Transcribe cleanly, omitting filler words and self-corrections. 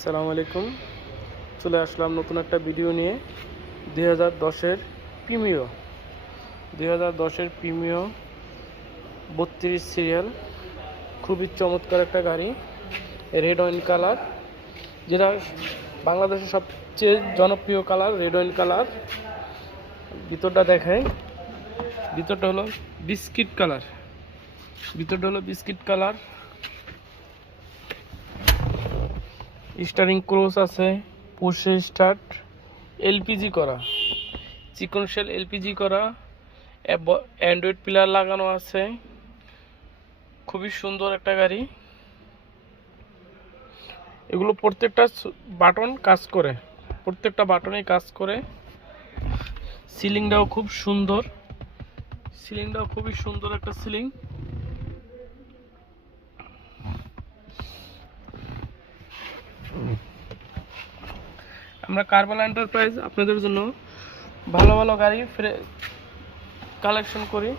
আসসালামু আলাইকুম। চলে আসলাম নতুন একটা ভিডিও নিয়ে। 2010-এর প্রিমিও 2010-এর প্রিমিও 32 সিরিয়াল, খুবই চমৎকার একটা গাড়ি, রেড ওয়াইন কালার, যেটা বাংলাদেশের সবচেয়ে জনপ্রিয় কালার, রেড ওয়াইন কালার। ভিতরটা দেখায়, ভিতরটা হলো বিস্কিট কালার, স্টারিং ক্রস আছে, পুশে স্টার্ট, এলপিজি করা, চিকন শেল এলপিজি করা, অ্যান্ড্রয়েড পিলার লাগানো আছে। খুবই সুন্দর একটা গাড়ি। এগুলো প্রত্যেকটা বাটন কাজ করে, প্রত্যেকটা বাটনেই কাজ করে। সিলিংটাও খুব সুন্দর, খুবই সুন্দর একটা সিলিং। আমরা কারবালা এন্টারপ্রাইজ আপনাদের জন্য ভালো ভালো গাড়ি কালেকশন করি।